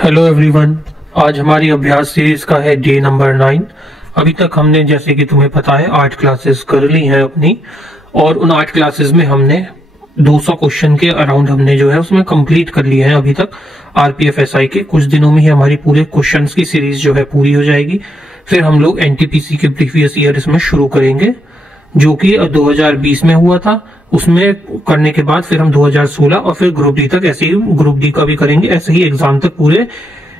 Hello everyone, आज हमारी अभ्यास सीरीज का है डे नंबर 9। अभी तक हमने, जैसे कि तुम्हें पता है, 8 क्लासेस कर ली हैं अपनी, और उन 8 क्लासेस में हमने 200 क्वेश्चन के अराउंड हमने जो है उसमें कंप्लीट कर लिए हैं अभी तक आरपीएफएसआई के। कुछ दिनों में ही हमारी पूरे क्वेश्चंस की सीरीज जो है पूरी हो जाएगी। फिर हम लोग एनटीपीसी के प्रीवियस ईयर इसमें शुरू करेंगे, जो कि 2020 में हुआ था। उसमें करने के बाद फिर हम 2016 और फिर ग्रुप डी तक, ऐसे ही ग्रुप डी का भी करेंगे। ऐसे ही एग्जाम तक पूरे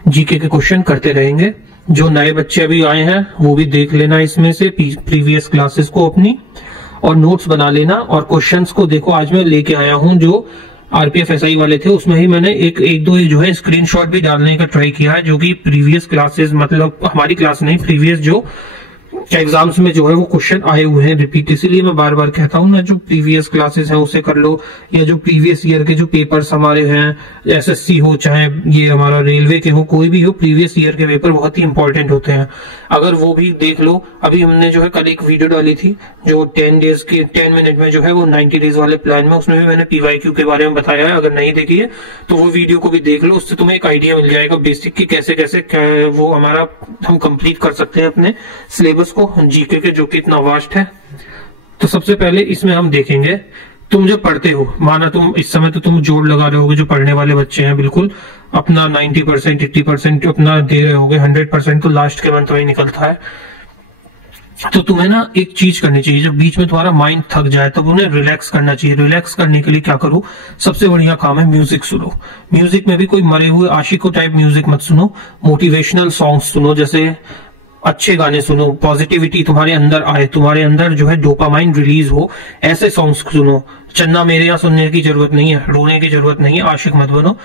जीके के क्वेश्चन करते रहेंगे। जो नए बच्चे अभी आए हैं वो भी देख लेना इसमें से प्रीवियस क्लासेस को अपनी, और नोट्स बना लेना। और क्वेश्चंस को देखो, आज मैं लेके आया हूं जो आरपीएफएसआई वाले थे, उसमें ही मैंने एक दो जो है स्क्रीनशॉट भी डालने का ट्राई किया है, जो कि प्रीवियस क्लासेस, मतलब हमारी क्लास नहीं, प्रीवियस जो एग्जाम्स में जो है वो क्वेश्चन आए हुए हैं रिपीट। इसीलिए मैं बार बार कहता हूं ना, जो प्रीवियस क्लासेस हैं उसे कर लो, या जो प्रीवियस ईयर के जो पेपर्स हमारे हैं, एसएससी हो चाहे ये हमारा रेलवे के हो, कोई भी हो, प्रीवियस ईयर के पेपर बहुत ही इंपॉर्टेंट होते हैं। अगर वो भी देख लो। अभी हमने जो है कल एक वीडियो डाली थी जो 10 मिनट में जो है वो 90 डेज वाले प्लान में, उसमें भी मैंने पीवाईक्यू के बारे में बताया है। अगर नहीं देखी है तो वो वीडियो को भी देख लो, उससे तुम्हें एक आइडिया मिल जाएगा बेसिक की कैसे कैसे वो हमारा हम कंप्लीट कर सकते हैं अपने सिलेबस को जीके के, जो कि इतना वास्ट है। तो सबसे पहले इसमें हम देखेंगे, तुम जो पढ़ते हो, माना तुम इस समय तो तुम जोड़ लगा रहे होगे, जो पढ़ने वाले बच्चे हैं बिल्कुल अपना 90% 80% अपना दे रहे होगे। 100% तो लास्ट के मंथ में ही निकलता है। तो तुम्हें ना एक चीज करनी चाहिए, जब बीच में तुम्हारा माइंड थक जाए तब उन्हें रिलैक्स करना चाहिए। रिलैक्स करने के लिए क्या करो, सबसे बढ़िया काम है म्यूजिक सुनो। म्यूजिक में भी कोई मरे हुए आशिकों टाइप म्यूजिक मत सुनो, मोटिवेशनल सॉन्ग्स सुनो। जैसे अच्छे गाने सुनो, पॉजिटिविटी तुम्हारे अंदर आए, तुम्हारे अंदर जो है डोपामाइन रिलीज हो, ऐसे सॉन्ग्स सुनो। चन्ना मेरे यहाँ सुनने की जरूरत नहीं है, रोने की जरूरत नहीं है, आशिक मत बनो।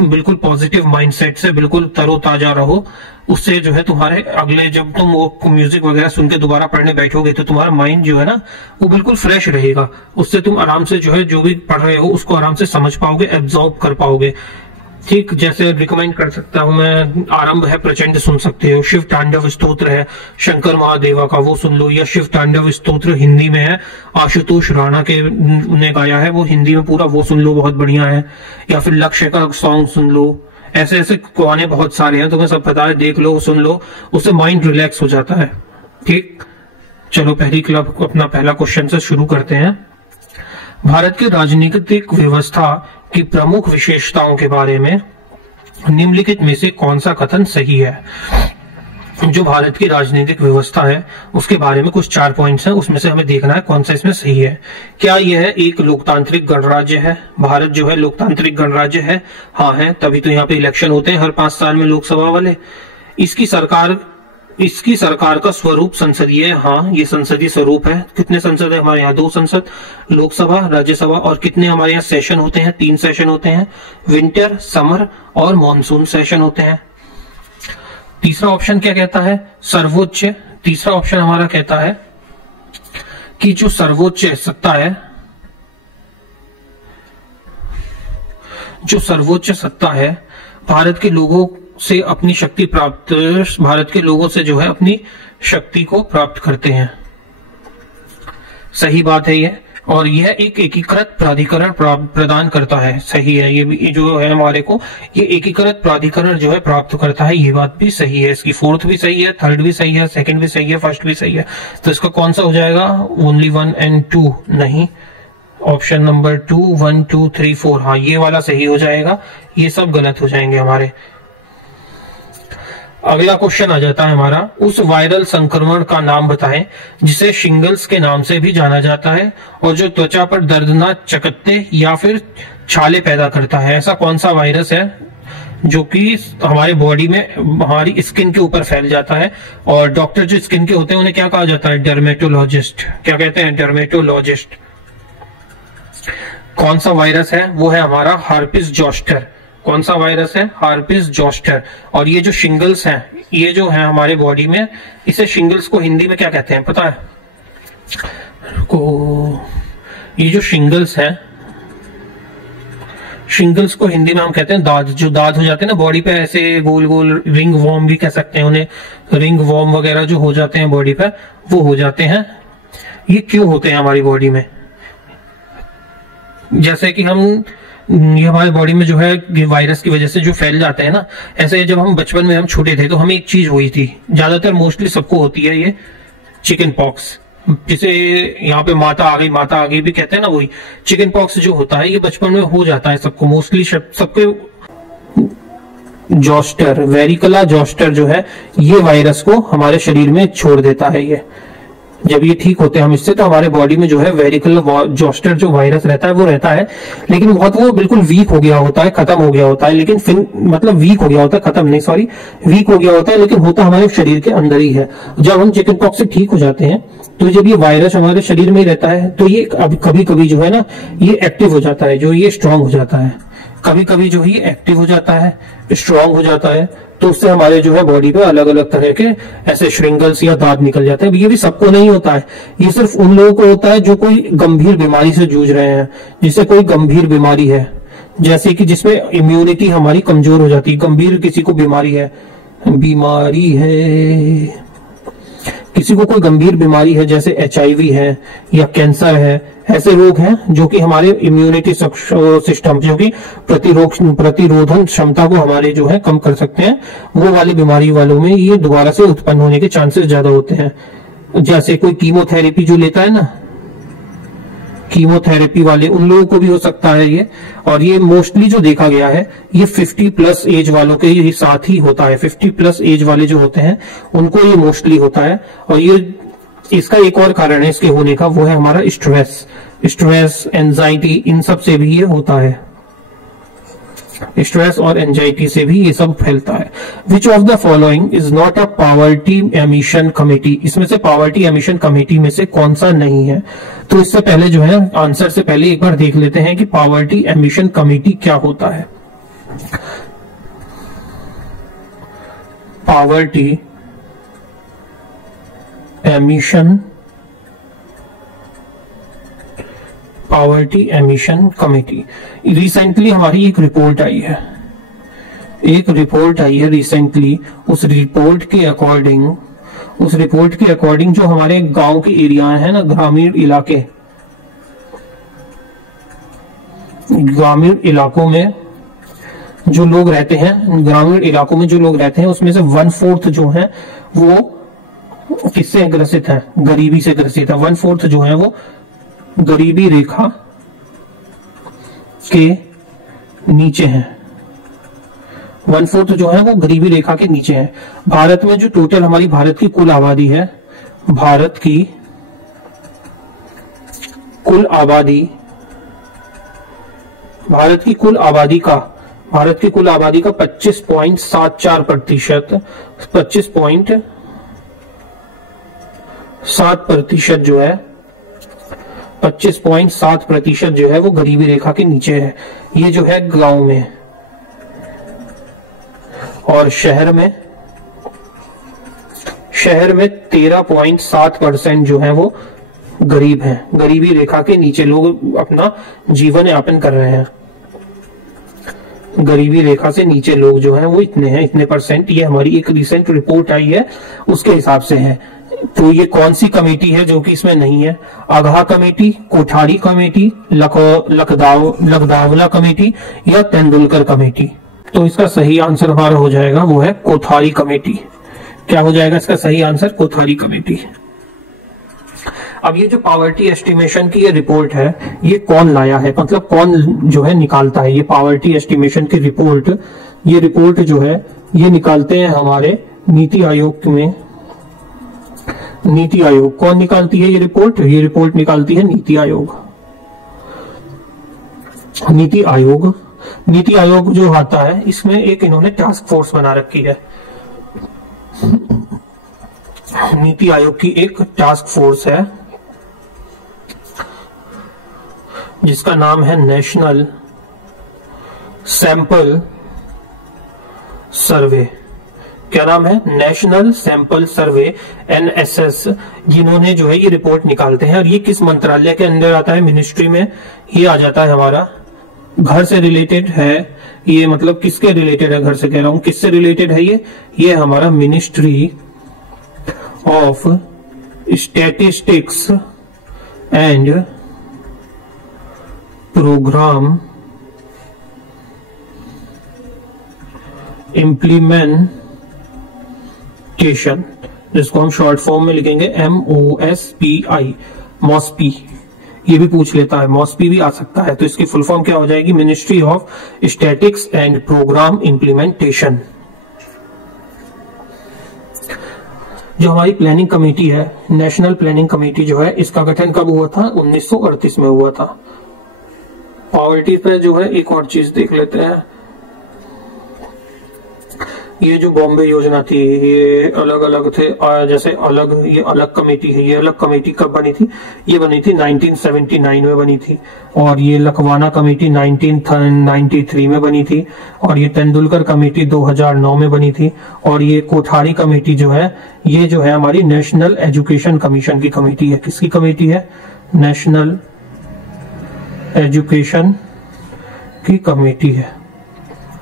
बिल्कुल पॉजिटिव माइंडसेट से बिल्कुल तरोताजा रहो। उससे जो है तुम्हारे अगले, जब तुम वो म्यूजिक वगैरह सुन के दोबारा पढ़ने बैठोगे तो तुम्हारा माइंड जो है ना वो बिल्कुल फ्रेश रहेगा। उससे तुम आराम से जो है जो भी पढ़ रहे हो उसको आराम से समझ पाओगे, एब्जॉर्ब कर पाओगे। ठीक, जैसे रिकमेंड कर सकता हूं मैं, आरंभ है प्रचंड सुन सकते हो, शिव तांडव स्तोत्र है शंकर महादेवा का, वो सुन लो। या शिव तांडव स्तोत्र हिंदी में है, आशुतोष राणा के ने गाया है, वो हिंदी में पूरा, वो सुन लो, बहुत बढ़िया है। या फिर लक्ष्य का सॉन्ग सुन लो। ऐसे ऐसे गाने बहुत सारे हैं, तुम्हें सब पता है, देख लो, सुन लो, उससे माइंड रिलैक्स हो जाता है। ठीक, चलो पहली क्लब अपना पहला क्वेश्चन से शुरू करते हैं। भारत की राजनीतिक व्यवस्था की प्रमुख विशेषताओं के बारे में निम्नलिखित में से कौन सा कथन सही है? जो भारत की राजनीतिक व्यवस्था है उसके बारे में कुछ 4 पॉइंट्स हैं, उसमें से हमें देखना है कौन सा इसमें सही है। क्या यह एक लोकतांत्रिक गणराज्य है? भारत जो है लोकतांत्रिक गणराज्य है? हाँ है, तभी तो यहाँ पे इलेक्शन होते हैं हर 5 साल में लोकसभा वाले। इसकी सरकार का स्वरूप संसदीय है? हाँ, ये संसदीय स्वरूप है। कितने संसद है हमारे यहाँ? 2 संसद, लोकसभा, राज्यसभा। और कितने हमारे यहाँ सेशन होते हैं? 3 सेशन होते हैं, विंटर, समर और मॉनसून सेशन होते हैं। तीसरा ऑप्शन क्या कहता है? सर्वोच्च। तीसरा ऑप्शन हमारा कहता है कि जो सर्वोच्च सत्ता है, जो सर्वोच्च सत्ता है, भारत के लोगों से अपनी शक्ति प्राप्त, भारत के लोगों से जो है अपनी शक्ति को प्राप्त करते हैं। सही बात है ये। और यह एक एकीकृत प्राधिकरण प्रदान करता है। सही है, ये भी जो है हमारे को ये एकीकृत प्राधिकरण जो है प्राप्त करता है, ये बात भी सही है। इसकी 4th भी सही है, 3rd भी सही है, 2nd भी सही है, 1st भी सही है। तो इसका कौन सा हो जाएगा? ओनली 1 and 2 नहीं, ऑप्शन नंबर 2, 1, 2, 3, 4, हाँ ये वाला सही हो जाएगा। ये सब गलत हो जाएंगे हमारे। अगला क्वेश्चन आ जाता है हमारा, उस वायरल संक्रमण का नाम बताएं जिसे शिंगल्स के नाम से भी जाना जाता है और जो त्वचा पर दर्दनाक चकत्ते या फिर छाले पैदा करता है। ऐसा कौन सा वायरस है जो कि हमारे बॉडी में, हमारी स्किन के ऊपर फैल जाता है? और डॉक्टर जो स्किन के होते हैं उन्हें क्या कहा जाता है? डर्मेटोलॉजिस्ट। क्या कहते हैं? डर्मेटोलॉजिस्ट। कौन सा वायरस है? वो है हमारा हार्पिस जोस्टर। कौन सा वायरस है? हार्पिस जोस्टर। और ये जो शिंगल्स हैं, ये जो है हमारे बॉडी में, इसे शिंगल्स को हिंदी में क्या कहते हैं पता है? ये जो शिंगल्स हैं, शिंगल्स को हिंदी में हम कहते हैं दाद। जो दाद हो जाते हैं ना बॉडी पे, ऐसे गोल गोल, रिंग वॉर्म भी कह सकते हैं उन्हें, रिंग वॉर्म वगैरह जो हो जाते हैं बॉडी पे, वो हो जाते हैं। ये क्यों होते हैं हमारी बॉडी में? जैसे कि हम ये हमारे बॉडी में जो है वायरस की वजह से जो फैल जाते हैं ना, ऐसे जब हम बचपन में हम छोटे थे तो हमें एक चीज हुई थी, ज्यादातर मोस्टली सबको होती है, ये चिकन पॉक्स, जिसे यहाँ पे माता आ गई भी कहते हैं ना, वही चिकन पॉक्स जो होता है ये बचपन में हो जाता है सबको, मोस्टली सबके। जोस्टर, वेरिकुला जोस्टर जो है ये वायरस को हमारे शरीर में छोड़ देता है। ये जब ये ठीक होते हैं हम इससे, तो हमारे बॉडी में जो है वेरिकुला जोस्टर जो वायरस रहता है वो रहता है, लेकिन बहुत वो बिल्कुल वीक हो गया होता है, खत्म हो गया होता है, लेकिन फिर मतलब वीक हो गया होता है, खत्म नहीं, सॉरी, वीक हो गया होता है, लेकिन होता हमारे शरीर के अंदर ही है। जब हम चिकन पॉक्स से ठीक हो जाते हैं तो जब ये वायरस हमारे शरीर में ही रहता है तो ये कभी कभी जो है ना ये एक्टिव हो जाता है, जो ये स्ट्रांग हो जाता है, कभी कभी जो ये एक्टिव हो जाता है, स्ट्रांग हो जाता है, तो उससे हमारे जो है बॉडी पे अलग अलग तरह के ऐसे श्रिंगल्स या दाग निकल जाते हैं। ये भी सबको नहीं होता है, ये सिर्फ उन लोगों को होता है जो कोई गंभीर बीमारी से जूझ रहे हैं, जिससे कोई गंभीर बीमारी है, जैसे कि जिसमें इम्यूनिटी हमारी कमजोर हो जाती है, गंभीर किसी को बीमारी है, किसी को कोई गंभीर बीमारी है जैसे HIV है या कैंसर है, ऐसे रोग हैं जो कि हमारे इम्यूनिटी सिस्टम, जो कि प्रतिरोधन क्षमता को हमारे जो है कम कर सकते हैं, वो वाली बीमारी वालों में ये दोबारा से उत्पन्न होने के चांसेस ज्यादा होते हैं। जैसे कोई कीमोथेरेपी जो लेता है ना, कीमोथेरेपी वाले, उन लोगों को भी हो सकता है ये। और ये मोस्टली जो देखा गया है ये 50+ एज वालों के ये साथ ही होता है, 50+ एज वाले जो होते हैं उनको ये मोस्टली होता है। और ये इसका एक और कारण है इसके होने का, वो है हमारा स्ट्रेस, एंजाइटी, इन सब से भी ये होता है, स्ट्रेस और एंजाइटी से भी ये सब फैलता है। Which of the following is not a poverty emission committee, इसमें से पॉवर्टी एमिशन कमेटी में से कौन सा नहीं है? तो इससे पहले जो है आंसर से पहले एक बार देख लेते हैं कि पॉवर्टी एमिशन कमेटी क्या होता है। पॉवर्टी एमिशन कमेटी, रिसेंटली हमारी एक रिपोर्ट आई है रिसेंटली। उस रिपोर्ट के अकॉर्डिंग जो हमारे गांव के एरिया है ना, ग्रामीण इलाकों में जो लोग रहते हैं, उसमें से 1/4 जो है वो किससे ग्रसित है? गरीबी से ग्रसित है। 1/4 जो है वो गरीबी रेखा के नीचे है, 1/4 जो है वो गरीबी रेखा के नीचे है। भारत में जो टोटल हमारी भारत की कुल आबादी है, भारत की कुल आबादी का 25.74%, 25.7% जो है, 25.7% जो है वो गरीबी रेखा के नीचे है। ये जो है गांव में, और शहर में 13.7% जो है वो गरीब हैं, गरीबी रेखा के नीचे लोग अपना जीवन यापन कर रहे हैं। गरीबी रेखा से नीचे लोग जो हैं वो इतने परसेंट, ये हमारी एक रिसेंट रिपोर्ट आई है उसके हिसाब से है। तो ये कौन सी कमेटी है जो कि इसमें नहीं है? आगाह कमेटी, कोठारी कमेटी, लखदावला कमेटी या तेंदुलकर कमेटी? तो इसका सही आंसर हमारा हो जाएगा वो है कोठारी कमेटी। क्या हो जाएगा इसका सही आंसर? कोठारी कमेटी। अब ये जो पॉवर्टी एस्टिमेशन की ये रिपोर्ट है, ये कौन लाया है, मतलब कौन जो है निकालता है ये पॉवर्टी एस्टिमेशन की रिपोर्ट? ये रिपोर्ट जो है ये निकालते हैं हमारे नीति आयोग में। नीति आयोग कौन निकालती है ये रिपोर्ट? ये रिपोर्ट निकालती है नीति आयोग। नीति आयोग जो आता है इसमें एक इन्होंने टास्क फोर्स बना रखी है। नीति आयोग की एक टास्क फोर्स है जिसका नाम है नेशनल सैंपल सर्वे। क्या नाम है? नेशनल सैंपल सर्वे, NSS, जिन्होंने जो है ये रिपोर्ट निकालते हैं। और ये किस मंत्रालय के अंदर आता है? मिनिस्ट्री में ये आ जाता है हमारा। घर से रिलेटेड है ये, मतलब किसके रिलेटेड है? घर से कह रहा हूं, किससे रिलेटेड है ये हमारा ministry of statistics and programme implementation, जिसको हम शॉर्ट फॉर्म में लिखेंगे MOSPI, मॉस्पी। ये भी पूछ लेता है, मॉस्पी भी आ सकता है। तो इसकी फुल फॉर्म क्या हो जाएगी? Ministry of statics and programme implementation. जो हमारी प्लानिंग कमेटी है, नेशनल प्लानिंग कमेटी जो है, इसका गठन कब हुआ था? 1938 में हुआ था। पॉवर्टी पे जो है एक और चीज देख लेते हैं। ये जो बॉम्बे योजना थी, ये अलग अलग थे, जैसे अलग, ये अलग कमेटी है। ये अलग कमेटी कब बनी थी? ये बनी थी 1979 में बनी थी। और ये लखवाना कमेटी 1993 में बनी थी। और ये तेंदुलकर कमेटी 2009 में बनी थी। और ये कोठारी कमेटी जो है, ये जो है हमारी नेशनल एजुकेशन कमीशन की कमेटी है। किसकी कमेटी है? नेशनल एजुकेशन की कमेटी है।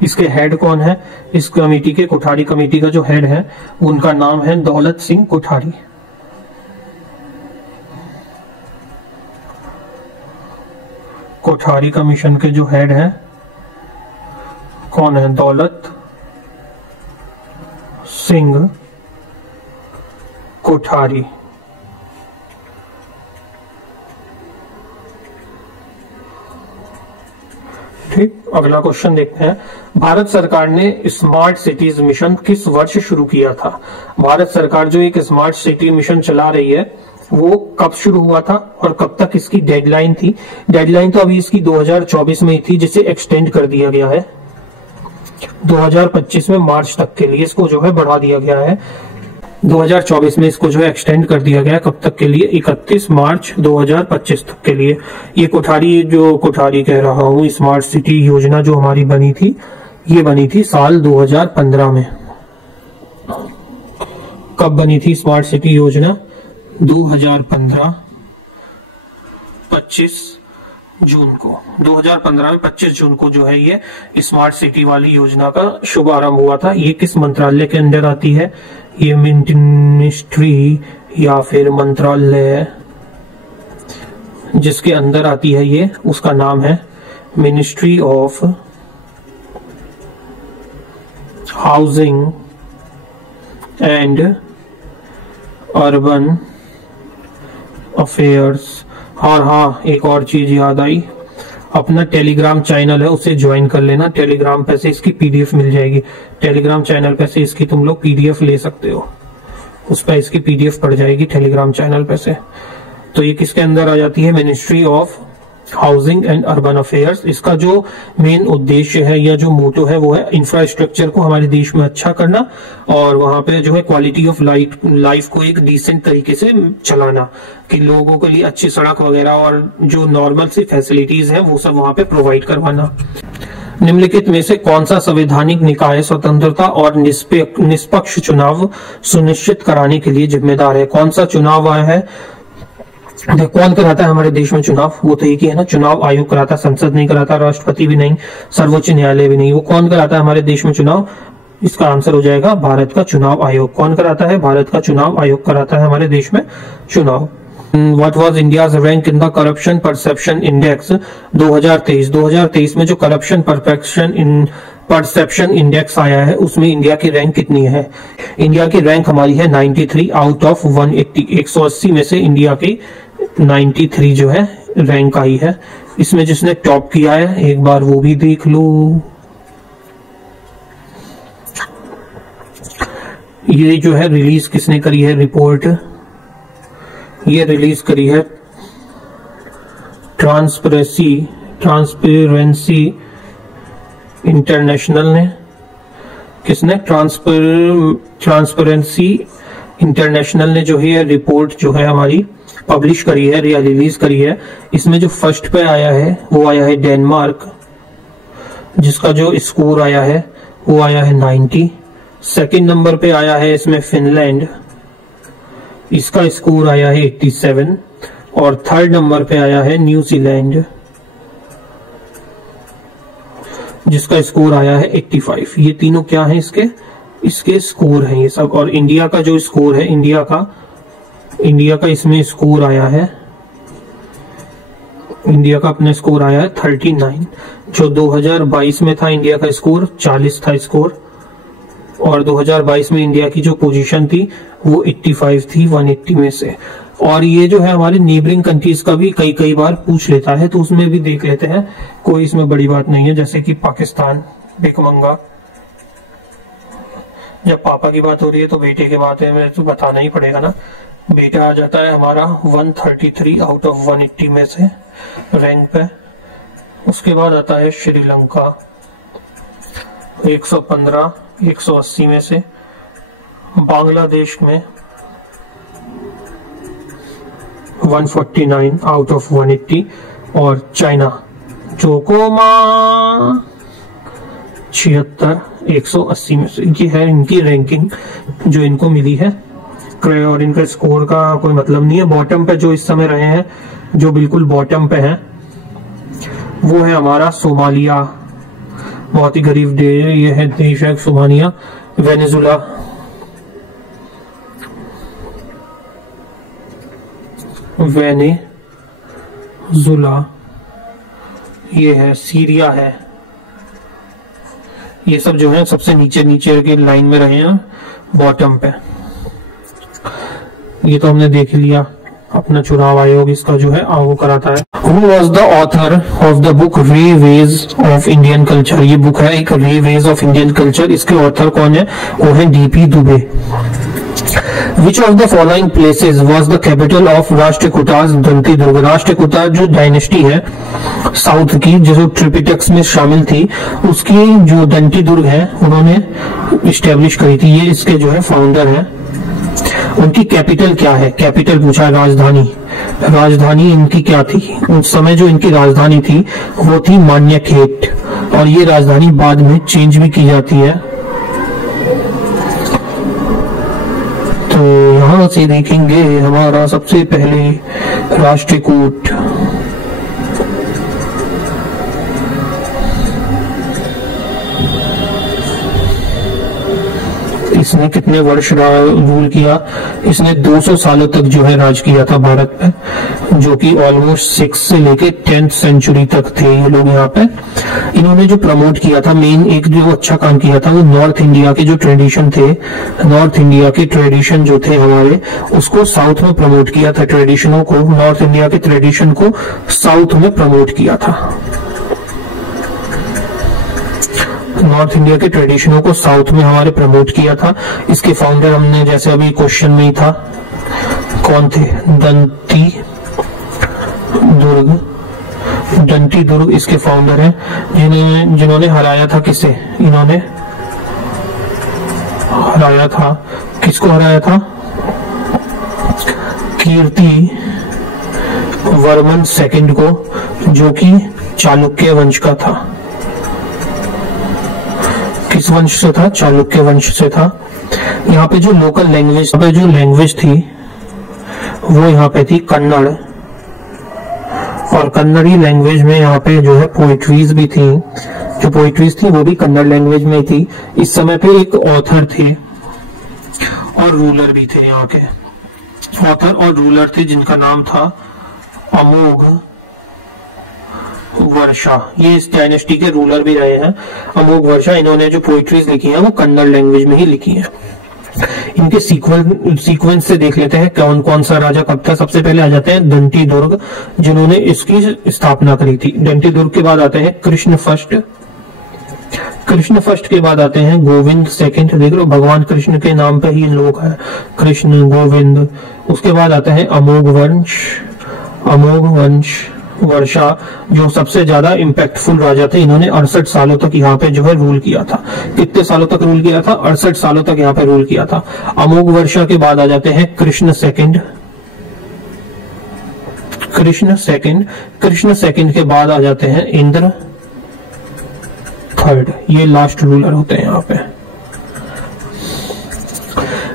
इसके हेड कौन है? इस कमेटी के, कोठारी कमेटी का जो हेड है, उनका नाम है दौलत सिंह कोठारी। कोठारी कमीशन के जो हेड है कौन है? दौलत सिंह कोठारी। ठीक, अगला क्वेश्चन देखते हैं। भारत सरकार ने स्मार्ट सिटीज मिशन किस वर्ष शुरू किया था? भारत सरकार जो एक स्मार्ट सिटी मिशन चला रही है, वो कब शुरू हुआ था और कब तक इसकी डेडलाइन थी? डेडलाइन तो अभी इसकी 2024 में ही थी, जिसे एक्सटेंड कर दिया गया है 2025 में, मार्च तक के लिए इसको जो है बढ़ा दिया गया है। 2024 में इसको जो है एक्सटेंड कर दिया गया। कब तक के लिए? 31 मार्च 2025 तक के लिए। ये कोठारी कह रहा हूँ, स्मार्ट सिटी योजना जो हमारी बनी थी, ये बनी थी साल 2015 में। कब बनी थी स्मार्ट सिटी योजना? 2015 25 जून को। 2015 में 25 जून को जो है ये स्मार्ट सिटी वाली योजना का शुभारंभ हुआ था। ये किस मंत्रालय के अंदर आती है? ये मिनिस्ट्री या फिर मंत्रालय जिसके अंदर आती है ये, उसका नाम है ministry of housing and urban affairs. हाँ, एक और चीज याद आई, अपना टेलीग्राम चैनल है उसे ज्वाइन कर लेना। टेलीग्राम पे से इसकी पीडीएफ मिल जाएगी। टेलीग्राम चैनल पे से इसकी तुम लोग पीडीएफ ले सकते हो, उस पर इसकी पीडीएफ पड़ जाएगी टेलीग्राम चैनल पे से। तो ये किसके अंदर आ जाती है? Ministry of housing and urban affairs. इसका जो मेन उद्देश्य है या जो मोटो है वो है इंफ्रास्ट्रक्चर को हमारे देश में अच्छा करना और वहां पे जो है क्वालिटी ऑफ लाइफ को एक डिसेंट तरीके से चलाना, कि लोगों के लिए अच्छी सड़क वगैरह और जो नॉर्मल सी फैसिलिटीज है वो सब वहां पे प्रोवाइड करवाना। निम्नलिखित में से कौन सा संवैधानिक निकाय स्वतंत्रता और निष्पक्ष चुनाव सुनिश्चित कराने के लिए जिम्मेदार है? कौन सा चुनाव आया है? कौन कराता है हमारे देश में चुनाव? वो तो एक ही है ना, चुनाव आयोग कराता, संसद नहीं कराता, राष्ट्रपति भी नहीं, सर्वोच्च न्यायालय भी नहीं। वो कौन कराता है हमारे देश में चुनाव? इसका आंसर हो जाएगा भारत का चुनाव आयोग। कौन कराता है? भारत का चुनाव आयोग कराता है हमारे देश में चुनाव। What was India's rank in the Corruption Perception Index 2023? 2023 में जो करप्शन परसेप्शन इंडेक्स आया है उसमें इंडिया की रैंक कितनी है? इंडिया की रैंक हमारी है 93 आउट ऑफ 180। 180 में से इंडिया की 93 जो है रैंक आई है। इसमें जिसने टॉप किया है एक बार वो भी देख लो। ये जो है रिलीज किसने करी है रिपोर्ट? ये रिलीज करी है ट्रांसपेरेंसी इंटरनेशनल ने। किसने? ट्रांसपेरेंसी इंटरनेशनल ने जो है रिपोर्ट जो है हमारी पब्लिश करी है या रिलीज करी है। इसमें जो फर्स्ट पे आया है वो आया है डेनमार्क, जिसका जो स्कोर आया है वो आया है 90। सेकंड नंबर पे आया है इसमें फिनलैंड, इसका स्कोर आया है 87। और थर्ड नंबर पे आया है न्यूजीलैंड, जिसका स्कोर आया है 85। ये तीनों क्या है? इसके स्कोर हैं ये सब। और इंडिया का जो स्कोर है, इंडिया का इसमें स्कोर आया है, इंडिया का अपना स्कोर आया है 39। जो 2022 में था इंडिया का स्कोर 40 था स्कोर, और 2022 में इंडिया की जो पोजीशन थी वो 85 थी 180 में से। और ये जो है हमारे नेबरिंग कंट्रीज का भी कई कई बार पूछ लेता है, तो उसमें भी देख लेते हैं, कोई इसमें बड़ी बात नहीं है। जैसे कि पाकिस्तान, भिखमंगा, जब पापा की बात हो रही है तो बेटे की बात है, मेरे तो बताना ही पड़ेगा ना। बेटा आ जाता है हमारा 133 आउट ऑफ 180 में से रैंक पे। उसके बाद आता है श्रीलंका 115 180 में से, बांग्लादेश में 149 आउट ऑफ 180, और चाइना चोकोमा 76 180 में से। ये है इनकी रैंकिंग जो इनको मिली है, और इनका स्कोर का कोई मतलब नहीं है। बॉटम पे जो इस समय रहे हैं, जो बिल्कुल बॉटम पे हैं, वो है हमारा सोमालिया, बहुत ही गरीब ये है देश है सोमालिया। वेनेजुला, ये है सीरिया है। ये सब जो है सबसे नीचे नीचे के लाइन में रहे हैं, बॉटम पे। ये तो हमने देख लिया, अपना चुनाव आयोग इसका जो है वो कराता है। Who was the author of the book Reways of Indian Culture? ये बुक है एक Reways of Indian Culture, इसके ऑथर कौन है? वो है D P Dubey. Which of the following places was the capital of Rashtrakutas Dantidurga? Rashtrakuta जो डायनेस्टी है साउथ की, जो ट्रिपिटक्स में शामिल थी, उसकी जो दंती दुर्ग है उन्होंने इस्टेब्लिश करी थी। ये इसके जो है फाउंडर है। उनकी कैपिटल क्या है? कैपिटल पूछा, राजधानी। राजधानी इनकी क्या थी? उस समय जो इनकी राजधानी थी वो थी मान्यखेट, और ये राजधानी बाद में चेंज भी की जाती है। तो यहां से देखेंगे हमारा सबसे पहले राष्ट्रकूट। इसने कितने वर्ष रूल किया? इसने 200 सालों तक जो है राज किया था भारत पे, जो कि ऑलमोस्ट 6 से लेके 10th सेंचुरी तक थे ये लोग यहाँ पे। इन्होंने जो प्रमोट किया था, मेन एक जो अच्छा काम किया था, वो नॉर्थ इंडिया के जो ट्रेडिशन थे, नॉर्थ इंडिया के ट्रेडिशन जो थे हमारे, उसको साउथ में प्रमोट किया था। ट्रेडिशनों को, नॉर्थ इंडिया के ट्रेडिशन को साउथ में प्रमोट किया था। नॉर्थ इंडिया के ट्रेडिशनों को साउथ में हमारे प्रमोट किया था। इसके फाउंडर हमने जैसे अभी क्वेश्चन में ही था, कौन थे? दंती दुर्ग इसके फाउंडर हैं, जिन्होंने हराया था किसे? इन्होंने हराया था, किसको हराया था? कीर्ति वर्मन सेकंड को, जो कि चालुक्य वंश का था। किस वंश से था? चालुक्य वंश से था। यहाँ पे जो लोकल लैंग्वेज थी वो यहाँ पे थी कन्नड़, और कन्नड़ी लैंग्वेज में यहाँ पे जो है पोइट्रीज भी थी। जो पोइट्रीज थी वो भी कन्नड़ लैंग्वेज में थी। इस समय पे एक ऑथर थे और रूलर भी थे। यहाँ के ऑथर और रूलर थे जिनका नाम था अमोघ वर्षा। ये इस डायनेस्टी के रूलर भी रहे हैं, अमोघ वर्षा। इन्होंने जो पोइट्रीज लिखी है वो कन्नड़ लैंग्वेज में ही लिखी है। इनके सीक्वेंस से देख लेते हैं कौन कौन सा राजा कब था। सबसे पहले आ जाते हैं दंती दुर्ग, जिन्होंने इसकी स्थापना करी थी। दंती दुर्ग के बाद आते हैं कृष्ण फर्स्ट के बाद आते हैं गोविंद सेकंड। देख लो, भगवान कृष्ण के नाम पे ही लोग हैं, कृष्ण गोविंद। उसके बाद आता है अमोघ वंश वर्षा, जो सबसे ज्यादा इम्पैक्टफुल राजा थे। इन्होंने 68 सालों तक यहाँ पे जो है रूल किया था। कितने सालों तक रूल किया था? 68 सालों तक यहाँ पे रूल किया था। अमोघ वर्षा के बाद आ जाते हैं कृष्ण सेकंड के बाद आ जाते हैं इंद्र थर्ड। ये लास्ट रूलर होते हैं यहाँ पे।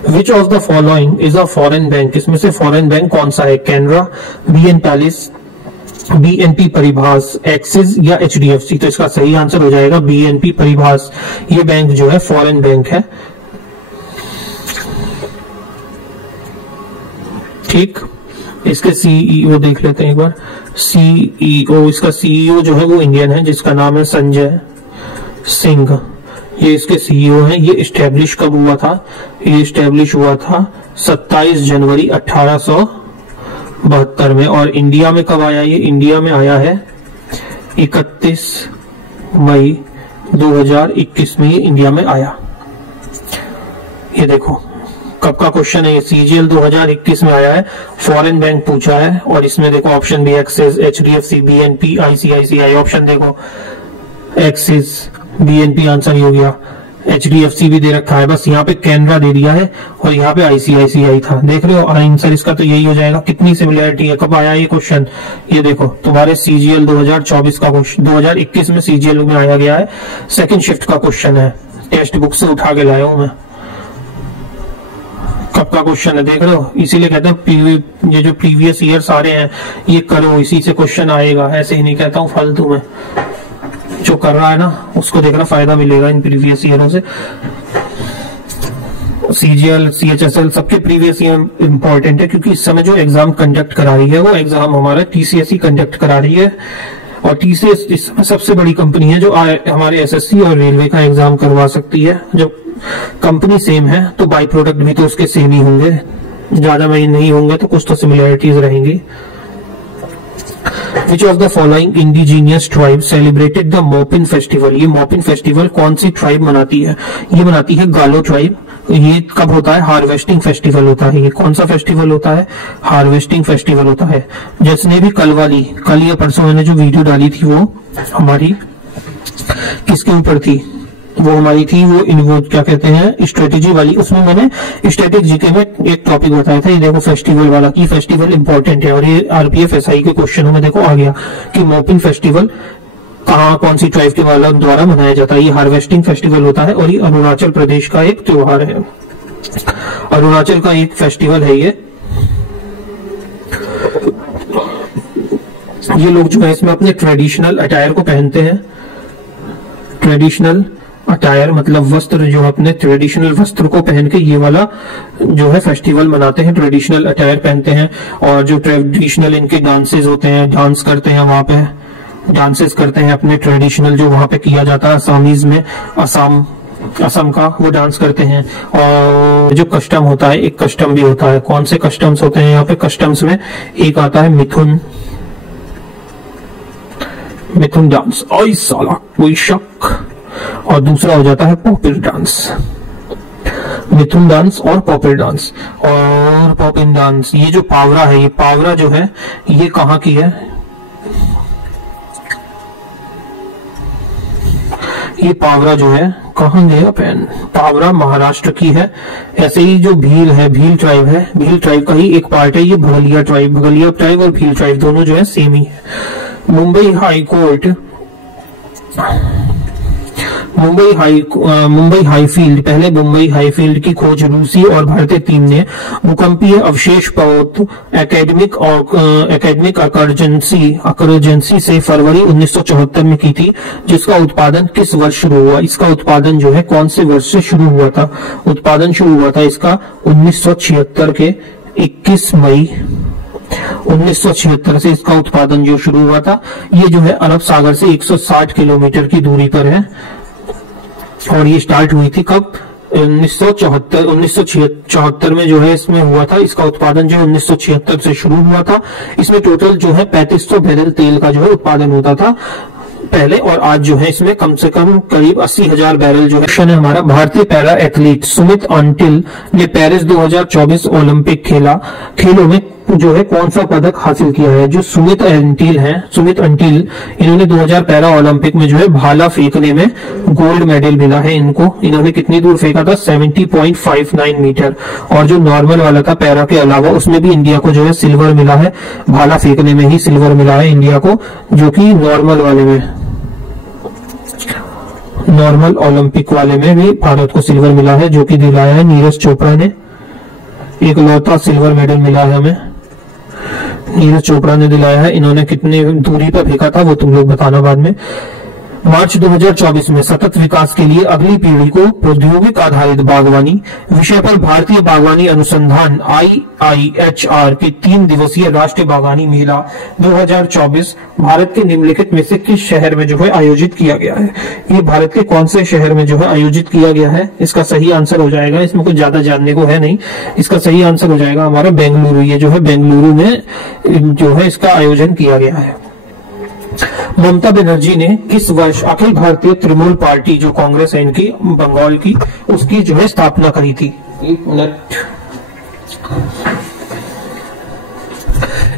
Which of the following is a foreign bank? इसमें से फॉरेन बैंक कौन सा है? कैनरा, BNP परिभाष, एक्सिस या HDFC? तो इसका सही आंसर हो जाएगा BNP परिभाष। ये बैंक जो है फॉरेन बैंक है। ठीक, इसके CEO देख लेते हैं एक बार। CEO, इसका CEO जो है वो इंडियन है, जिसका नाम है संजय सिंह। ये इसके सीईओ हैं। ये इस्टेब्लिश कब हुआ था? ये इस्टेब्लिश हुआ था 27 जनवरी 1872 में। और इंडिया में कब आया? ये इंडिया में आया है 31 मई 2021 में। ये इंडिया में आया। ये देखो कब का क्वेश्चन है ये। सीजीएल 2021 में आया है। फॉरेन बैंक पूछा है और इसमें देखो ऑप्शन भी axis, HDFC, BNP, ICICI. Option देखो एक्सिस, बीएनपी आंसर ही हो गया। एचडीएफसी भी दे रखा है, बस यहाँ पे कैनरा दे दिया है और यहाँ पे आईसीआईसीआई था। देख रहे हो आंसर इसका तो यही हो जाएगा। कितनी सिमिलरिटी है। कब आया ये क्वेश्चन? ये देखो तुम्हारे सीजीएल 2024 का क्वेश्चन 2021 में सीजीएल में आया गया है। सेकंड शिफ्ट का क्वेश्चन है। टेक्स्ट बुक से उठा के लाया हूं मैं। कब का क्वेश्चन है देख रहे हो। इसीलिए कहते हैं ये जो प्रीवियस ईयर सारे हैं ये करो, इसी से क्वेश्चन आएगा। ऐसे ही नहीं कहता हूँ फालतू में। जो कर रहा है ना उसको देखना फायदा मिलेगा इन प्रीवियस ईयरों से। सीजीएल, सीएचएसएल सबके प्रीवियस ईयर इंपॉर्टेंट है क्योंकि इस समय जो एग्जाम कंडक्ट करा रही है वो एग्जाम हमारा टीसीएस ही कंडक्ट करा रही है। और टीसीएस इस समय सबसे बड़ी कंपनी है जो हमारे एसएससी और रेलवे का एग्जाम करवा सकती है। जब कंपनी सेम है तो बाई प्रोडक्ट भी तो उसके सेम ही होंगे, ज्यादा में नहीं होंगे तो कुछ तो सिमिलरिटीज रहेंगी। Which of the following indigenous tribes celebrated the Mopin festival? ये मोपिन फेस्टिवल कौन सी ट्राइब मनाती है? ये मनाती है गालो ट्राइब। ये कब होता है? हार्वेस्टिंग फेस्टिवल होता है। ये कौन सा फेस्टिवल होता है? हार्वेस्टिंग फेस्टिवल होता है। जिसने भी कल या परसों मैंने जो वीडियो डाली थी वो हमारी किसके ऊपर थी? वो हमारी थी वो क्या कहते हैं स्ट्रेटेजी वाली। उसमें मैंने स्टैटिक जीके में एक टॉपिक बताया था। ये देखो फेस्टिवल वाला की फेस्टिवल इंपॉर्टेंट है। और ये आरपीएफ एसआई के क्वेश्चनों में देखो आ गया कि मोपिन फेस्टिवल कहाँ कौन सी ट्राइब के वाला द्वारा मनाया जाता है। ये हार्वेस्टिंग फेस्टिवल होता है और ये अरुणाचल प्रदेश का एक त्योहार है। अरुणाचल का एक फेस्टिवल है ये लोग जो है इसमें अपने ट्रेडिशनल अटायर को पहनते हैं। ट्रेडिशनल अटायर मतलब वस्त्र, जो अपने ट्रेडिशनल वस्त्र को पहन के ये वाला जो है फेस्टिवल मनाते हैं। ट्रेडिशनल अटायर पहनते हैं और जो ट्रेडिशनल इनके डांसेस होते हैं, डांस करते हैं, वहां पे डांसेस करते हैं अपने ट्रेडिशनल जो वहां पे किया जाता है असामीज में, असम का वो डांस करते हैं। और जो कस्टम होता है, एक कस्टम भी होता है। कौन से कस्टम्स होते हैं यहाँ पे? कस्टम्स में एक आता है मिथुन डांस, ओए साला कोई शक। और दूसरा हो जाता है पॉपिल डांस। मिथुन डांस और पॉपिल डांस। और पॉपिल डांस, ये जो पावरा है, ये पावरा जो है ये कहाँ की है? ये पावरा जो है कहाँ गया पेन? पावरा महाराष्ट्र की है। ऐसे ही जो भील है, भील ट्राइब है, भील ट्राइब का ही एक पार्ट है ये भगलिया ट्राइब। भगलिया ट्राइब और भील ट्राइब दोनों जो है सेम ही है। मुंबई हाईफील्ड, पहले मुंबई हाईफील्ड की खोज रूसी और भारतीय टीम ने भूकंपीय अवशेष पौध एकेडमिक अकर्जेंसी से फरवरी 1974 में की थी, जिसका उत्पादन किस वर्ष शुरू हुआ? इसका उत्पादन जो है कौन से वर्ष से शुरू हुआ था? उत्पादन शुरू हुआ था इसका 1976 के 21 मई 1976 से इसका उत्पादन जो शुरू हुआ था। ये जो है अरब सागर से 160 किलोमीटर की दूरी पर है और ये स्टार्ट हुई थी कब? 1974 में जो है इसमें हुआ था। इसका उत्पादन जो 1976 से शुरू हुआ था। इसमें टोटल जो है 3500 बैरल तेल का जो है उत्पादन होता था पहले, और आज जो है इसमें कम से कम करीब 80,000 बैरल जो है। हमारा भारतीय पैरा एथलीट सुमित अंटिल ने पेरिस 2024 ओलंपिक खेलों में जो है कौन सा पदक हासिल किया है? जो सुमित अंटिल इन्होंने 2000 पैरा ओलंपिक में जो है भाला फेंकने में गोल्ड मेडल मिला है इनको। इन्होंने कितनी दूर फेंका था? 70.59 मीटर। और जो नॉर्मल वाला था पैरा के अलावा उसमें भी इंडिया को जो है सिल्वर मिला है। भाला फेंकने में ही सिल्वर मिला है इंडिया को, जो कि नॉर्मल वाले में, नॉर्मल ओलंपिक वाले में भी भारत को सिल्वर मिला है, जो कि दिलाया है नीरज चोपड़ा ने। एक लौता सिल्वर मेडल मिला है हमें, नीरज चोपड़ा ने दिलाया है। इन्होंने कितनी दूरी पर फेंका था वो तुम लोग बताना बाद में। मार्च 2024 में सतत विकास के लिए अगली पीढ़ी को प्रौद्योगिक आधारित बागवानी विषय पर भारतीय बागवानी अनुसंधान IIHR की 3 दिवसीय राष्ट्रीय बागवानी मेला 2024 भारत के निम्नलिखित में से किस शहर में जो है आयोजित किया गया है? ये भारत के कौन से शहर में जो है आयोजित किया गया है? इसका सही आंसर हो जाएगा, इसमें कुछ ज्यादा जानने को है नहीं, इसका सही आंसर हो जाएगा हमारा बेंगलुरु। ये जो है बेंगलुरु में जो है इसका आयोजन किया गया है। ममता बनर्जी ने किस वर्ष अखिल भारतीय तृणमूल पार्टी जो कांग्रेस है इनकी बंगाल की, उसकी जो है स्थापना करी थी? एक मिनट,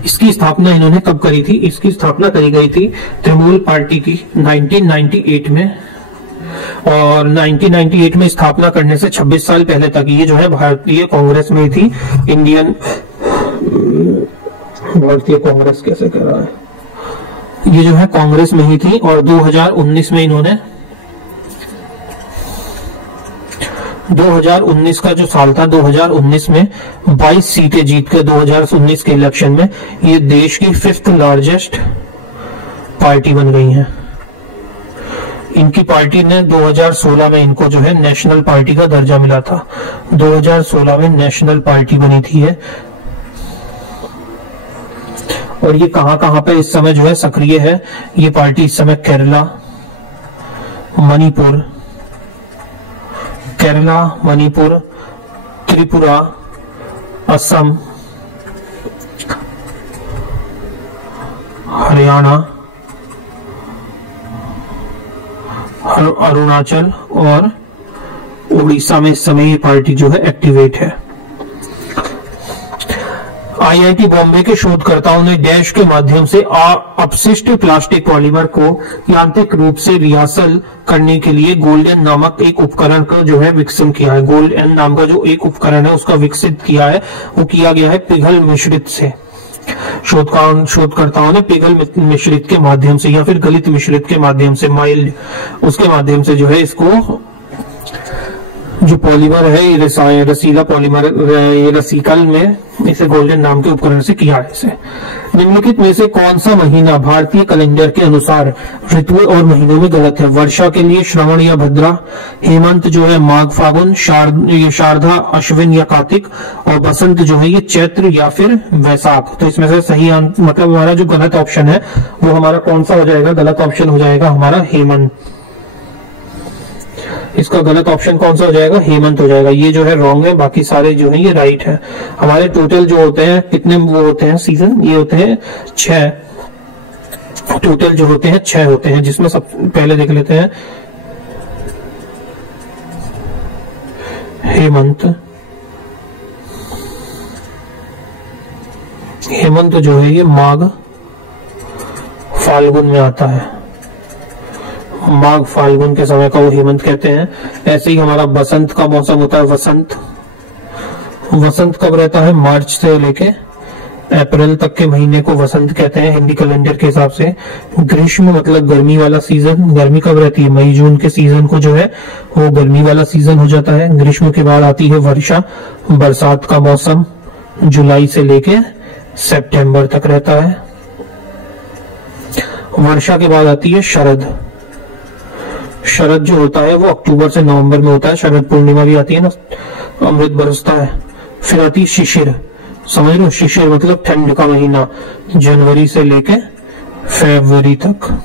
इसकी स्थापना इन्होंने कब करी थी? इसकी स्थापना करी गई थी तृणमूल पार्टी की 1998 में, और 1998 में स्थापना करने से 26 साल पहले तक ये जो है भारतीय कांग्रेस में थी। इंडियन भारतीय कांग्रेस कैसे कह रहा है, ये जो है कांग्रेस में ही थी। और 2019 में इन्होंने 2019 का जो साल था 2019 में 22 सीटें जीत कर 2019 के इलेक्शन में ये देश की 5th लार्जेस्ट पार्टी बन गई है। इनकी पार्टी ने 2016 में इनको जो है नेशनल पार्टी का दर्जा मिला था। 2016 में नेशनल पार्टी बनी थी ये, और ये कहां पे इस समय जो है सक्रिय है? ये पार्टी इस समय केरला, मणिपुर, त्रिपुरा, असम, हरियाणा, अरुणाचल और उड़ीसा में इस समय ये पार्टी जो है एक्टिवेट है। IIT बॉम्बे के शोधकर्ताओं ने डैश के माध्यम से अपशिष्ट प्लास्टिक पॉलीमर को यांत्रिक रूप से रिहार्सल करने के लिए गोल्डन नामक एक उपकरण को जो है विकसित किया है। गोल्डन नाम का जो एक उपकरण है उसका विकसित किया है, वो किया गया है पिघल मिश्रित से। शोधकर्ताओं ने पिघल मिश्रित के माध्यम से या फिर गलित मिश्रित के माध्यम से, माइल्ड उसके माध्यम से जो है इसको जो पॉलीमर है ये रसीला पॉलीमर ये रसीकल में इसे गोल्डन नाम के उपकरण से किया है। इसे निम्नलिखित में से कौन सा महीना भारतीय कैलेंडर के अनुसार ऋतुओं और महीनों में गलत है? वर्षा के लिए श्रवण या भद्रा, हेमंत जो है माघ फागुन, शारदा अश्विन या कार्तिक, और बसंत जो है ये चैत्र या फिर वैशाख। तो इसमें से सही मतलब हमारा जो गलत ऑप्शन है वो हमारा कौन सा हो जाएगा? गलत ऑप्शन हो जाएगा हमारा हेमंत। इसका गलत ऑप्शन कौन सा हो जाएगा? हेमंत हो जाएगा। ये जो है रॉन्ग है, बाकी सारे जो है ये राइट है। हमारे टोटल जो होते हैं कितने वो होते हैं सीजन? ये होते हैं 6, टोटल जो होते हैं 6 होते हैं, जिसमें सब पहले देख लेते हैं हेमंत जो है ये माघ फाल्गुन में आता है, माघ फाल्गुन के समय का वो हेमंत कहते हैं। ऐसे ही हमारा बसंत का मौसम होता है वसंत कब रहता है? मार्च से लेके अप्रैल तक के महीने को वसंत कहते हैं हिंदी कैलेंडर के हिसाब से। ग्रीष्म मतलब गर्मी वाला सीजन, गर्मी कब रहती है? मई जून के सीजन को जो है वो गर्मी वाला सीजन हो जाता है। ग्रीष्म के बाद आती है वर्षा, बरसात का मौसम जुलाई से लेके सितंबर तक रहता है। वर्षा के बाद आती है शरद। शरद जो होता है वो अक्टूबर से नवंबर में होता है। शरद पूर्णिमा भी आती है ना, अमृत बरसता है। फिर आती है शिशिर, समझ लो शिशिर मतलब ठंड का महीना, जनवरी से लेके फरवरी तक।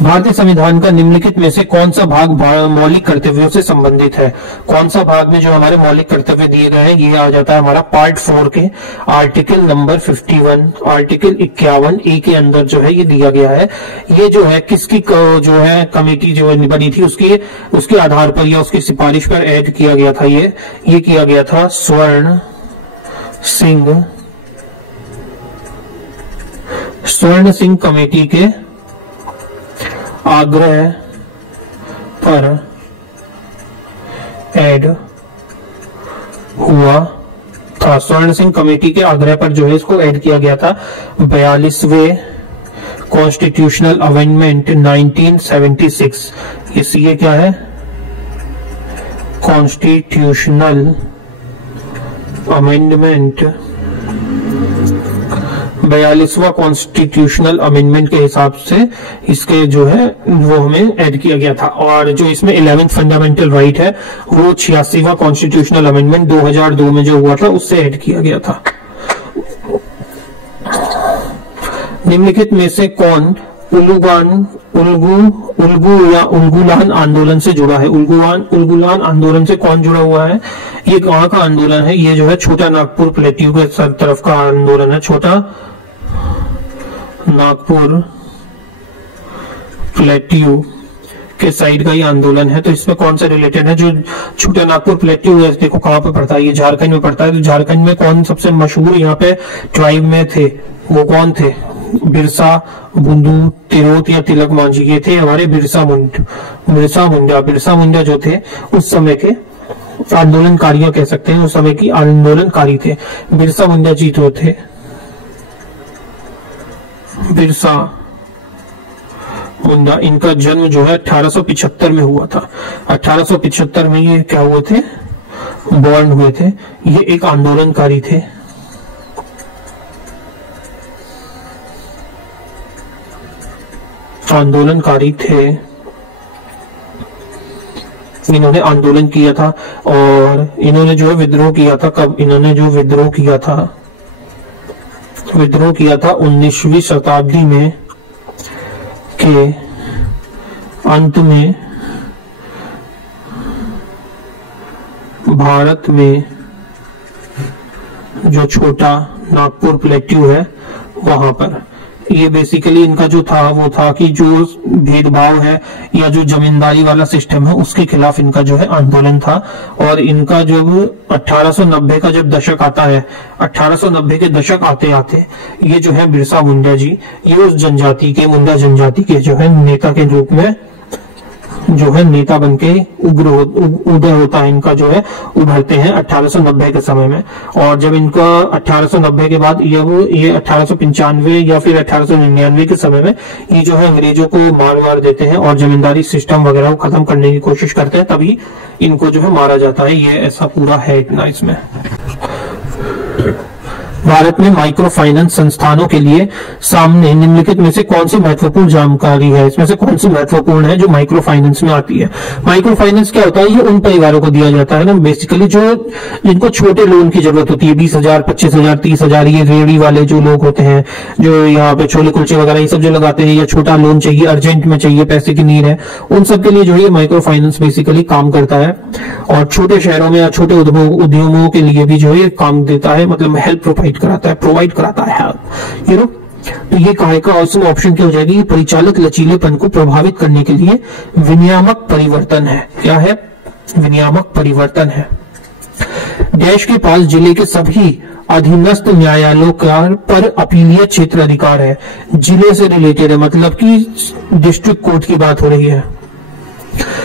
भारतीय संविधान का निम्नलिखित में से कौन सा भाग मौलिक कर्तव्यों से संबंधित है? कौन सा भाग में जो हमारे मौलिक कर्तव्य दिए गए हैं ये आ जाता है हमारा पार्ट 4 के आर्टिकल नंबर 51, आर्टिकल 51 ए के अंदर जो है ये दिया गया है। ये जो है किसकी जो है कमेटी जो बनी थी उसके आधार पर या उसकी सिफारिश पर ऐड किया गया था। ये किया गया था स्वर्ण सिंह कमेटी के आग्रह पर ऐड हुआ था। स्वर्ण सिंह कमेटी के आग्रह पर जो है इसको ऐड किया गया था 42वें कॉन्स्टिट्यूशनल अमेंडमेंट 1976। ये क्या है? कॉन्स्टिट्यूशनल अमेंडमेंट 42वां कॉन्स्टिट्यूशनल अमेंडमेंट के हिसाब से इसके जो है वो हमें ऐड किया गया था। और जो इसमें 11th फंडामेंटल राइट है वो 86वां कॉन्स्टिट्यूशनल अमेंडमेंट 2002 में जो हुआ था उससे ऐड किया गया था। निम्नलिखित में से कौन उल्गू या उल्गुलान आंदोलन से जुड़ा है? उल्गुलान आंदोलन से कौन जुड़ा हुआ है? ये कहाँ का आंदोलन है? ये जो है छोटा नागपुर प्लेट्यू के तरफ का आंदोलन है। छोटा नागपुर प्लेट्यू के साइड का ये आंदोलन है। तो इसमें कौन सा रिलेटेड है? जो छोटा नागपुर प्लेट्यू है देखो कहाँ पे पड़ता है, ये झारखंड में पड़ता है। तो झारखंड में कौन सबसे मशहूर यहाँ पे ट्राइब में थे, वो कौन थे? बिरसा बुंदू, तिरोत या तिलक मांझी, ये थे हमारे बिरसा मुंडा जो थे उस समय के आंदोलनकारियों कह सकते हैं, उस समय की आंदोलनकारी थे। बिरसा मुंडा जी तो थे, बिरसा मुंडा, इनका जन्म जो है 1875 में हुआ था। 1875 में ये क्या हुए थे? बॉर्न हुए थे। ये एक आंदोलनकारी थे। इन्होंने आंदोलन किया था और इन्होंने जो है विद्रोह किया था। कब इन्होंने जो विद्रोह किया था 19वीं शताब्दी में के अंत में भारत में जो छोटा नागपुर प्लेट्यू है वहां पर। ये बेसिकली इनका जो था वो था कि जो भेदभाव है या जो जमींदारी वाला सिस्टम है उसके खिलाफ इनका जो है आंदोलन था। और इनका जब 1890 का जब दशक आता है, 1890 के दशक आते आते ये जो है बिरसा मुंडा जी, ये उस जनजाति के, मुंडा जनजाति के जो है नेता के रूप में जो है नेता बनके उदय होता है। इनका जो है उभरते हैं 1890 के समय में। और जब इनका 1890 के बाद ये 1895 या फिर 1899 के समय में ये जो है अंग्रेजों को मार देते हैं और जमींदारी सिस्टम वगैरह को खत्म करने की कोशिश करते हैं, तभी इनको जो है मारा जाता है। ये ऐसा पूरा है इतना इसमें। भारत में माइक्रो फाइनेंस संस्थानों के लिए सामने निम्नलिखित में से कौन सी महत्वपूर्ण जानकारी है? इसमें से कौन सी महत्वपूर्ण है जो माइक्रो फाइनेंस में आती है? माइक्रो फाइनेंस क्या होता है? ये उन परिवारों को दिया जाता है ना बेसिकली जो जिनको छोटे लोन की जरूरत होती है। 20,000, 25,000, 30,000, ये रेहड़ी वाले जो लोग होते हैं, जो यहाँ पे छोले कुलचे वगैरह ये सब जो लगाते हैं, या छोटा लोन चाहिए, अर्जेंट में चाहिए, पैसे की नीड है, उन सब के लिए जो है माइक्रो फाइनेंस बेसिकली काम करता है। और छोटे शहरों में या छोटे उद्योगों के लिए भी जो है काम देता है, मतलब हेल्प प्रोवाइड कराता है हेल्प, यू नो। तो ये काय का ऑप्शन क्या हो जाएगी? ये परिचालक लचीलेपन को प्रभावित करने के लिए विनियामक परिवर्तन है। क्या है? विनियामक परिवर्तन है। देश के पास जिले के सभी अधीनस्थ न्यायालयों पर अपीलीय क्षेत्र अधिकार है। जिले से रिलेटेड है, मतलब कि डिस्ट्रिक्ट कोर्ट की बात हो रही है।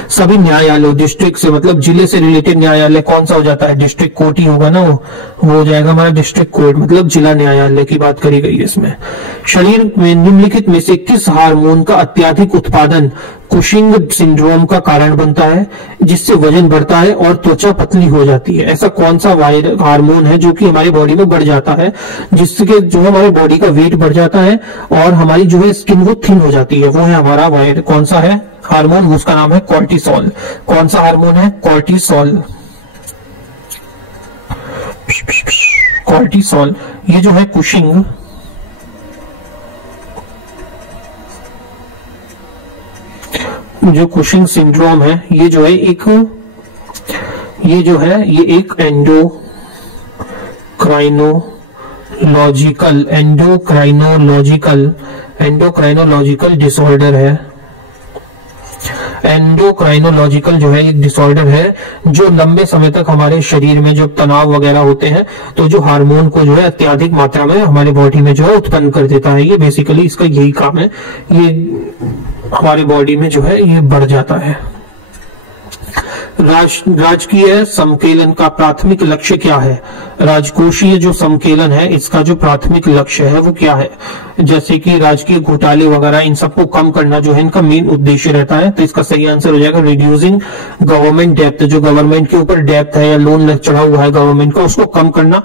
सभी न्यायालय, डिस्ट्रिक्ट से मतलब जिले से रिलेटेड न्यायालय कौन सा हो जाता है? डिस्ट्रिक्ट कोर्ट ही होगा ना, वो हो जाएगा हमारा डिस्ट्रिक्ट कोर्ट, मतलब जिला न्यायालय की बात करी गई है इसमें। शरीर में निम्नलिखित में से किस हार्मोन का अत्यधिक उत्पादन कुशिंग सिंड्रोम का कारण बनता है, जिससे वजन बढ़ता है और त्वचा पतली हो जाती है? ऐसा कौन सा हार्मोन है जो कि हमारी बॉडी में बढ़ जाता है, जिसके जो हमारे बॉडी का वेट बढ़ जाता है और हमारी जो है स्किन वो थिन हो जाती है? वो है हमारा कौन सा है हार्मोन? उसका नाम है कॉर्टिसोल। कौन सा हार्मोन है? कॉर्टिसोल। कॉर्टिसोल ये जो है कुशिंग सिंड्रोम है, ये जो है एक एंडोक्राइनोलॉजिकल डिसऑर्डर है। एंडोक्राइनोलॉजिकल जो है एक डिसऑर्डर है जो लंबे समय तक हमारे शरीर में जब तनाव वगैरह होते हैं तो जो हार्मोन को जो है अत्यधिक मात्रा में हमारे बॉडी में जो है उत्पन्न कर देता है। ये बेसिकली इसका यही काम है, ये हमारे बॉडी में जो है ये बढ़ जाता है। राजकीय संकेलन का प्राथमिक लक्ष्य क्या है? राजकोषीय जो संकेलन है इसका जो प्राथमिक लक्ष्य है वो क्या है? जैसे कि राजकीय घोटाले वगैरह इन सबको कम करना जो है इनका मेन उद्देश्य रहता है। तो इसका सही आंसर हो जाएगा रिड्यूसिंग गवर्नमेंट डेप्थ। जो गवर्नमेंट के ऊपर डेप्थ है या लोन चढ़ा हुआ है गवर्नमेंट का, उसको कम करना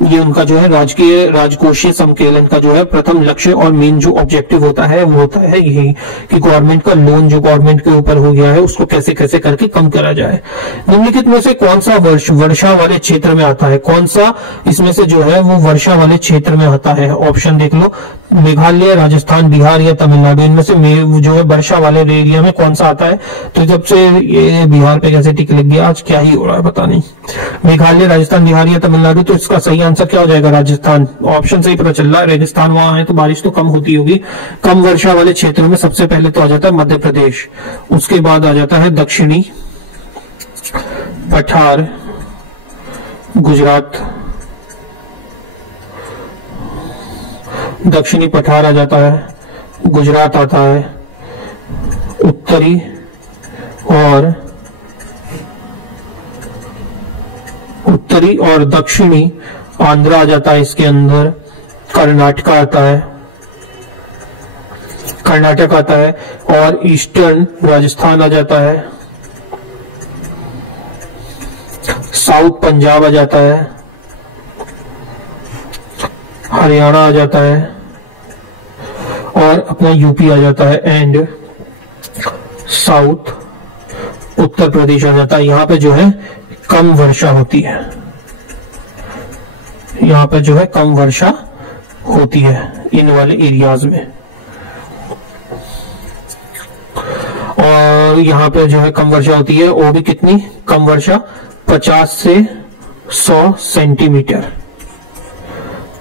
ये उनका जो है राजकीय राजकोषीय संकेलन का जो है प्रथम लक्ष्य और मेन जो ऑब्जेक्टिव होता है वो होता है यही कि गवर्नमेंट का लोन जो गवर्नमेंट के ऊपर हो गया है उसको कैसे कैसे करके कम करा जाए। निम्नलिखित में से कौन सा वर्षा वाले क्षेत्र में आता है, कौन सा इसमें से जो है वो वर्षा वाले क्षेत्र में आता है? ऑप्शन देख लो, मेघालय, राजस्थान, बिहार या तमिलनाडु। इनमें से जो है वर्षा वाले एरिया में कौन सा आता है? तो जब से ये बिहार पे कैसे टिक लग गया, आज क्या ही हो रहा है पता नहीं। मेघालय, राजस्थान, बिहार या तमिलनाडु, तो इसका सही आंसर क्या हो जाएगा? राजस्थान। ऑप्शन से ही पता चल रहा है, रेगिस्तान वहां है तो बारिश तो कम होती होगी। कम वर्षा वाले क्षेत्रों में सबसे पहले तो आ जाता है मध्य प्रदेश, उसके बाद आ जाता है दक्षिणी पठार गुजरात, दक्षिणी पठार आ जाता है, गुजरात आता है, उत्तरी और दक्षिणी आंध्र आ जाता है इसके अंदर, कर्नाटक आता है और ईस्टर्न राजस्थान आ जाता है, साउथ पंजाब आ जाता है, हरियाणा आ जाता है और अपना यूपी आ जाता है एंड साउथ उत्तर प्रदेश आ जाता है। यहां पे जो है कम वर्षा होती है, यहां पे जो है कम वर्षा होती है इन वाले एरियाज में। और यहां पे जो है कम वर्षा होती है, वो भी कितनी कम वर्षा? 50 से 100 सेंटीमीटर।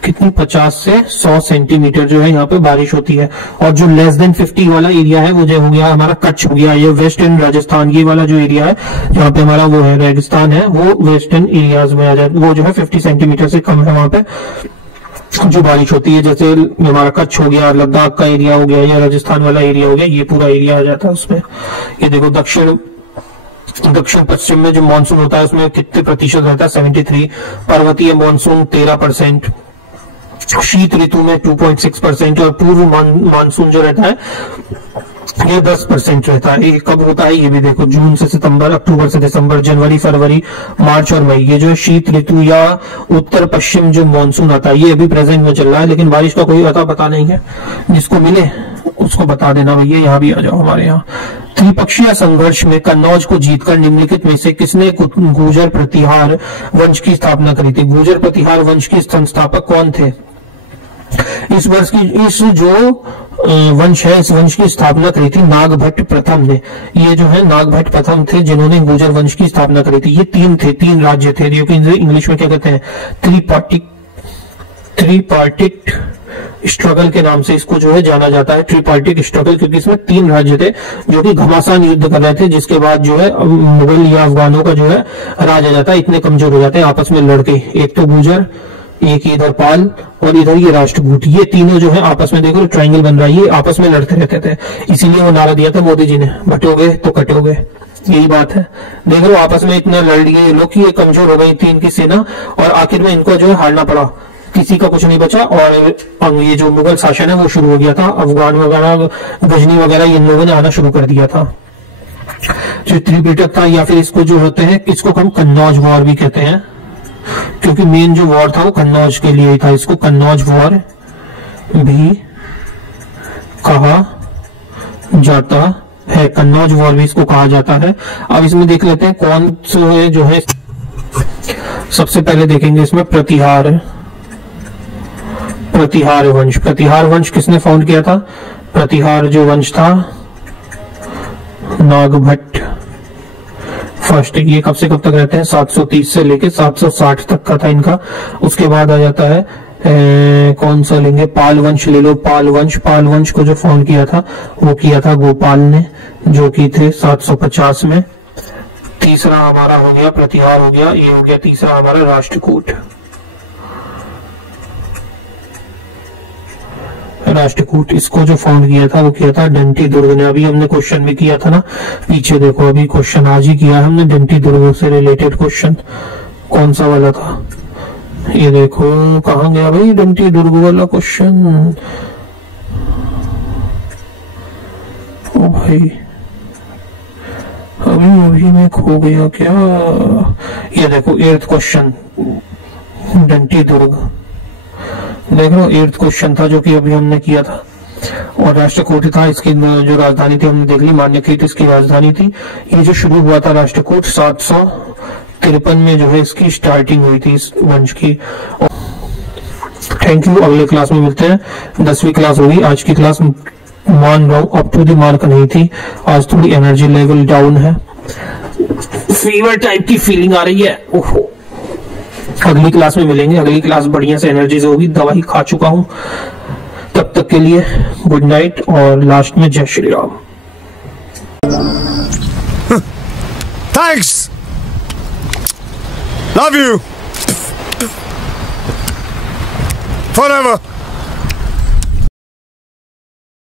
कितनी? 50 से 100 सेंटीमीटर जो है यहाँ पे बारिश होती है। और जो लेस देन 50 वाला एरिया है वो जो हो गया हमारा कच्छ हो गया, ये वेस्टर्न राजस्थान, ये वाला जो एरिया है जहाँ पे हमारा वो है रेगिस्तान है, वो वेस्टर्न एरियाज में आ जाए, वो जो है 50 सेंटीमीटर से कम है वहां पे जो बारिश होती है। जैसे हमारा कच्छ हो गया, लद्दाख का एरिया हो गया या राजस्थान वाला एरिया हो गया, ये पूरा एरिया आ जाता है उसमें। ये देखो दक्षिण पश्चिम में जो मानसून होता है उसमें कितने प्रतिशत रहता है? 73। पर्वतीय मानसून 13%, शीत ऋतु में 2.6% और पूर्व मानसून जो रहता है ये 10% रहता है। ये कब होता है ये भी देखो, जून से सितंबर, अक्टूबर से दिसंबर, जनवरी, फरवरी, मार्च और मई। ये जो है शीत ऋतु या उत्तर पश्चिम जो मानसून आता है ये अभी प्रेजेंट में चल रहा है, लेकिन बारिश का कोई अता पता नहीं है। जिसको मिले उसको बता देना भैया, यहाँ भी आ जाओ हमारे यहाँ। त्रिपक्षीय संघर्ष में कन्नौज को जीतकर निम्नलिखित में से किसने गुर्जर प्रतिहार वंश की स्थापना करी थी? गुर्जर प्रतिहार वंश के संस्थापक कौन थे? इस जो वंश है, इस वंश की स्थापना करी थी नागभट्ट प्रथम ने। ये जो है नागभट्ट प्रथम थे जिन्होंने गुर्जर वंश की स्थापना करी थी। ये तीन राज्य थे जो कि इंग्लिश में क्या कहते हैं? त्रिपार्टिक स्ट्रगल के नाम से इसको जो है जाना जाता है, ट्रिपार्टिक स्ट्रगल, क्योंकि इसमें 3 राज्य थे जो कि घमासान युद्ध कर रहे थे, जिसके बाद जो है मुगल या अफगानों का जो है राज आ जाता है। इतने कमजोर हो जाते हैं आपस में लड़के, एक तो गुर्जर, एक इधर पाल और इधर ये राष्ट्रकूट, ये तीनों जो है आपस में देखो ट्रायंगल बन रहा है, ये आपस में लड़ते रहते थे। इसीलिए वो नारा दिया था मोदी जी ने, बटोगे तो कटोगे, यही बात है। देख लो आपस में इतना लड़ लिए लोग कि ये कमजोर हो गई थी इनकी सेना और आखिर में इनको जो है हारना पड़ा, किसी का कुछ नहीं बचा। और ये जो मुगल शासन है वो शुरू हो गया था, अफगान वगैरह, गजनी वगैरह इन लोगों ने आना शुरू कर दिया था। जो त्रिपिटक था या फिर इसको जो होते हैं, इसको हम कन्नौज वॉर भी कहते हैं, क्योंकि मेन जो वॉर था वो कन्नौज के लिए ही था। इसको कन्नौज वॉर भी कहा जाता है, कन्नौज वॉर भी इसको कहा जाता है। अब इसमें देख लेते हैं कौन से जो है, सबसे पहले देखेंगे इसमें प्रतिहार वंश। प्रतिहार वंश किसने फाउंड किया था? प्रतिहार जो वंश था नागभट्ट फर्स्ट। ये कब से कब तक रहते हैं? 730 से लेके 760 तक का था इनका। उसके बाद आ जाता है कौन सा लेंगे? पाल वंश ले लो। पाल वंश को जो फाउंड किया था वो किया था गोपाल ने, जो कि थे 750 में। तीसरा हमारा हो गया प्रतिहार हो गया, ये हो गया तीसरा हमारा राष्ट्रकूट। इसको जो फाउंड किया था वो किया था डंटी दुर्ग ने। अभी हमने क्वेश्चन भी किया था ना पीछे, देखो अभी क्वेश्चन आज ही किया हमने डंटी दुर्ग से रिलेटेड क्वेश्चन। कौन सा वाला था ये देखो, कहाँ गया भाई डंटी दुर्ग वाला क्वेश्चन? ओ भाई अभी में खो गया क्या? ये देखो 8th क्वेश्चन, डंटी दुर्ग। देख लो 8th क्वेश्चन था जो कि अभी हमने किया था। और राष्ट्रकूट था, इसकी जो राजधानी थी हमने देख ली, मान्यकृत इसकी राजधानी थी। ये जो शुरू हुआ था राष्ट्रकूट 753 में जो है इसकी स्टार्टिंग हुई थी इस वंश की। थैंक यू, अगले क्लास में मिलते हैं। 10वीं क्लास होगी। आज की क्लास मान रहा हूं अप टू द मार्क नहीं थी, आज थोड़ी एनर्जी लेवल डाउन है, फीवर टाइप की फीलिंग आ रही है। ओहो, अगली क्लास में मिलेंगे। अगली क्लास बढ़िया से एनर्जी से होगी, दवाई खा चुका हूं। तब तक के लिए गुड नाइट और लास्ट में जय Shri Ram. Thanks, love you forever.